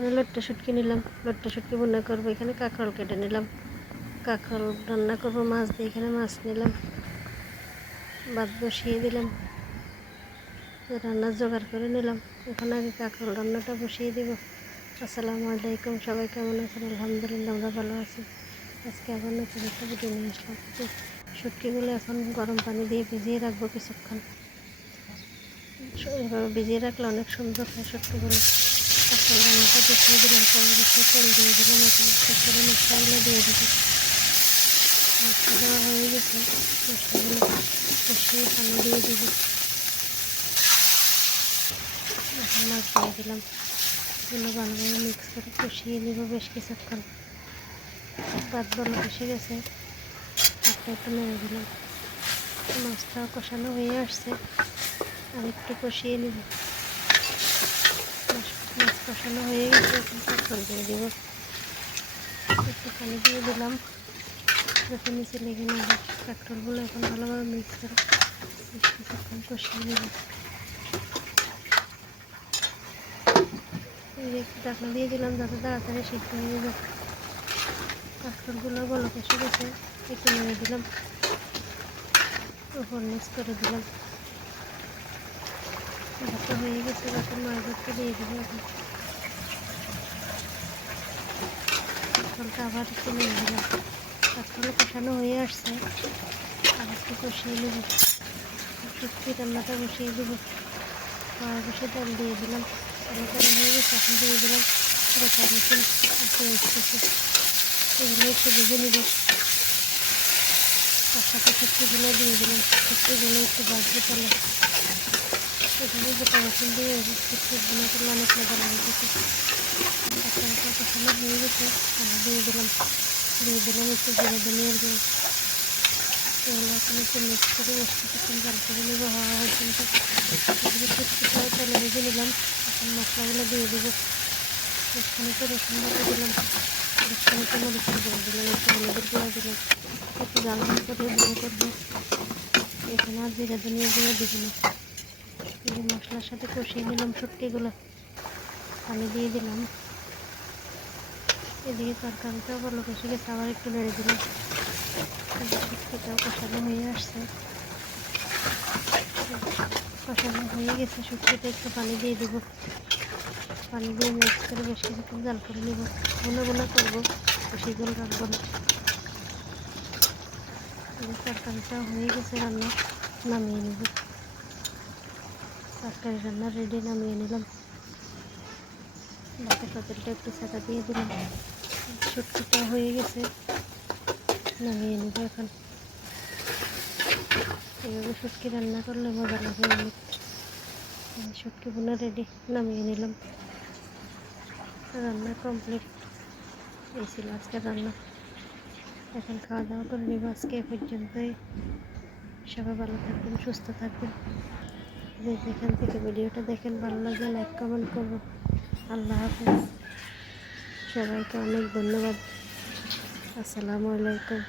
এখানে লট্টা শুটকি নিলাম, লট্টা শুটকি ভুনা করবো। এখানে কাঁকরোল কেটে নিলাম, কাঁকরোল রান্না করবো মাছ দিয়ে। এখানে মাছ নিলাম, ভাত বসিয়ে দিলাম, রান্নার জোগাড় করে নিলাম। এখন আগে কাঁকরোল রান্নাটা বসিয়ে দিব। আসসালামু আলাইকুম, সবাই কেমন আছেন? আলহামদুলিল্লাহ আমরা ভালো আছি। আজকে আবার নতুন একটা ভিডিও নিয়ে আসলাম। শুটকিগুলো এখন গরম পানি দিয়ে ভিজিয়ে রাখবো কিছুক্ষণ। এভাবে ভিজিয়ে রাখলে অনেক সুন্দর হয় শুটকিগুলো। কাঁকরোল রান্নাটা বসিয়ে দিলাম, পরে বসিয়ে তেল দিয়ে দিলাম। এখন করে মশলাগুলো দিয়ে দেবো। মশলা দেওয়া হয়ে গেছে, মশলাগুলো কষিয়ে পানি দিয়ে দেবো। এখন মাছ দিয়ে দিলাম, এগুলো ভালোভাবে মিক্স করে কষিয়ে নেব বেশ কিছুক্ষণ। ভাত ভালো কষে গেছে, ভাতটা একটু নেড়ে দিলাম। মাছটাও কষানো হয়ে আসছে, আর একটু কষিয়ে নেব। মাছ কষানো হয়ে গেছে, এখন কাঁকরোল দিয়ে দেবো। একটু পানি দিয়ে দিলাম যাতে নিচে লেগে না যায়। কাঁকরোলগুলো এখন ভালোভাবে মিক্স করে বেশ কিছুক্ষণ কষিয়ে নেব। একটু ঢাকনা দিয়ে দিলাম যাতে তাড়াতাড়ি সিদ্ধ হয়ে যায়। কাঁকরোলগুলো ভালো কষে গেছে, একটু নেড়ে দিলাম, উপর নিচ করে দিলাম। ভাতটা হয়ে গেছে, ভাতের মাছ ভাতটা দিয়ে দেবো। এখন কাঁকরোলটা আবার একটু নেড়ে দিলাম। কাঁকরোল কষানো হয়ে আসছে, আর একটু কষিয়ে নেব। শুটকি রান্নাটা বসিয়ে দেবো। কড়াই বসে তেল দিয়ে দিলাম, তেল গরম হয়ে গেছে। এখন দিয়ে দিলাম গোটা রসুন আর পেঁয়াজ কুচি। এগুলো একটু ভেজে নেব। তার সাথে শুটকিগুলো দিয়ে দিলাম, শুটকিগুলো একটু ভাজতে পারলে। এখানে গোটা রসুন দিয়ে শুটকি ভুনা করলে অনেক মজা লাগে খেতে। একটা কষানো হয়ে গেছে, আমি দিয়ে দিলাম একটু জিরা ধনিয়ার গুঁড়ো। এগুলো এখন একটু মিক্স করে বেশ কিছুক্ষণ জাল করে নেবো হওয়া পর্যন্ত। এদিকে শুটকিটাও তেলে ভেজে নিলাম। এখন মশলাগুলো দিয়ে দেবো। বেশ খানিকটা রসুন বাটা দিলাম, বেশ খানিকটা মরিচের গুঁড়ো দিলাম, একটু হলুদের গুঁড়ো দিলাম। একটু জাল করে ভুনা করবো। এখানে আর জিরা ধনিয়ার গুঁড়ো দিব না। এই মশলার সাথে কষিয়ে নিলাম শুটকিগুলো, পানি দিয়ে দিলাম। এদিকে তরকারিটাও ভালো কষে গেছে, আবার একটু নেড়ে দিলাম। শুটকিটাও কষানো হয়ে আসছে, কষানো হয়ে গেছে। শুটকিটা একটু পানি দিয়ে দেবো, পানি দিয়ে মিক্স করে বেশ কিছুক্ষণ জাল করে নেব। গুনা গুনা করবো, বেশি জল রাখবো না। তরকারিটাও হয়ে গেছে রান্না, নামিয়ে নেব। তরকারি রান্না রেডি, নামিয়ে নিলাম। বাকি পাতিলটা একটু ছাঁকা দিয়ে দিলাম। শুটকিটা হয়ে গেছে, নামিয়ে নেব। এখন এভাবে শুটকি রান্না করলে মজা লাগে অনেক। শুটকি ভুনা রেডি, নামিয়ে নিলাম। রান্না কমপ্লিট। এই ছিল আজকের রান্না। এখন খাওয়া দাওয়া করে নেব। আজকে এ পর্যন্তই। সবাই ভালো থাকবেন, সুস্থ থাকবেন। যে যেখান থেকে ভিডিওটা দেখেন, ভালো লাগলে লাইক কমেন্ট করবেন। আল্লাহ হাফেজ, সবাইকে অনেক ধন্যবাদ। আসসালামু আলাইকুম।